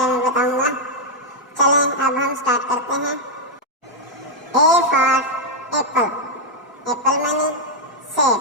बारे में बताऊंगा। चलें अब हम स्टार्ट करते हैं। ए फॉर एप्पल, एप्पल माने सेब।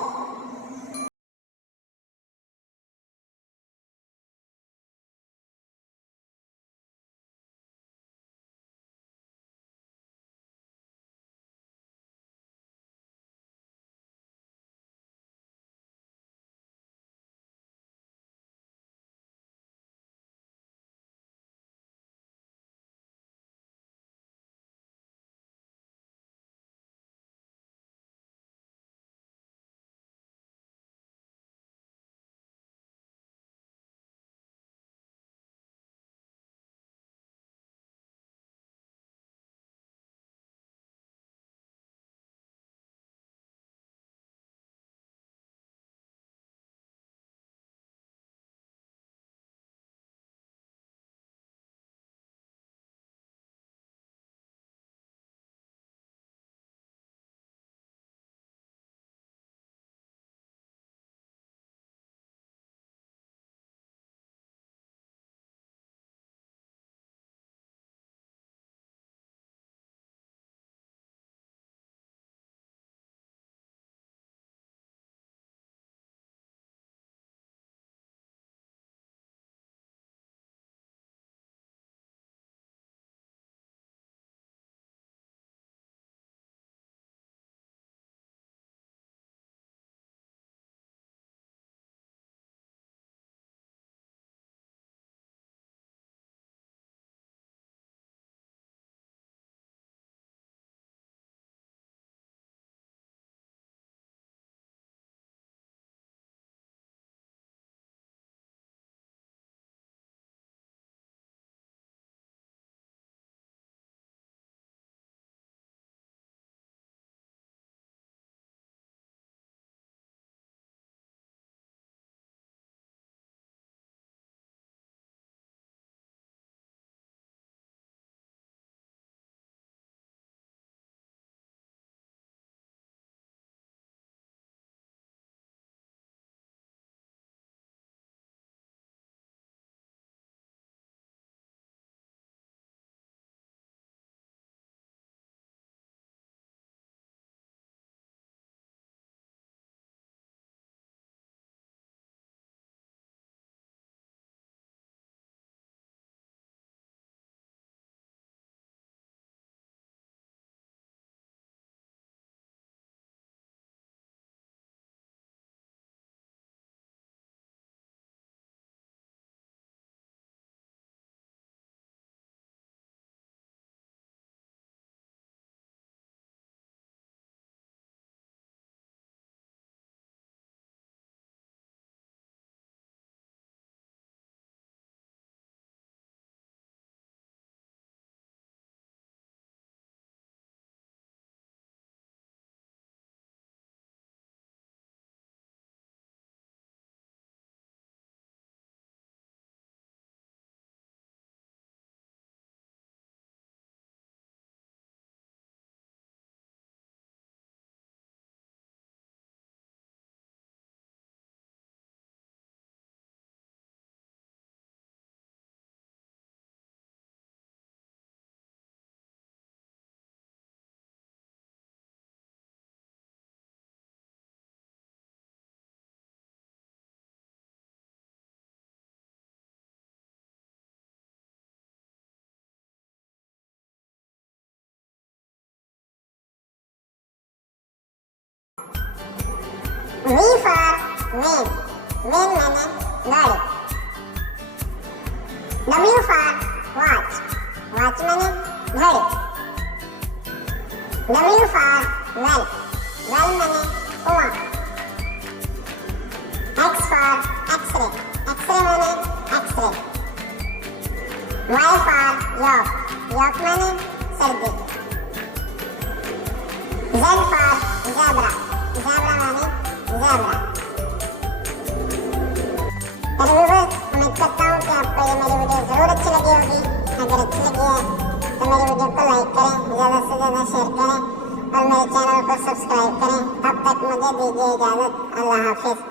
V for van, van माने गाड़ी। W for watch, watch माने घड़ी। W for well, well माने कुआं। X for X-ray, X-ray माने X-ray। Y for york, york माने सर्दी। Z for zebra, zebra माने ज़ेब्रा। तो व्यूअर्स, उम्मीद करता हूँ कि आपको ये मेरी वीडियो ज़रूर अच्छी लगी होगी। अगर अच्छी लगी है तो मेरी वीडियो को लाइक करें, ज़्यादा से ज़्यादा शेयर करें और मेरे चैनल को सब्सक्राइब करें। तब तक मुझे दीजिए इजाज़त। अल्लाह हाफिज़।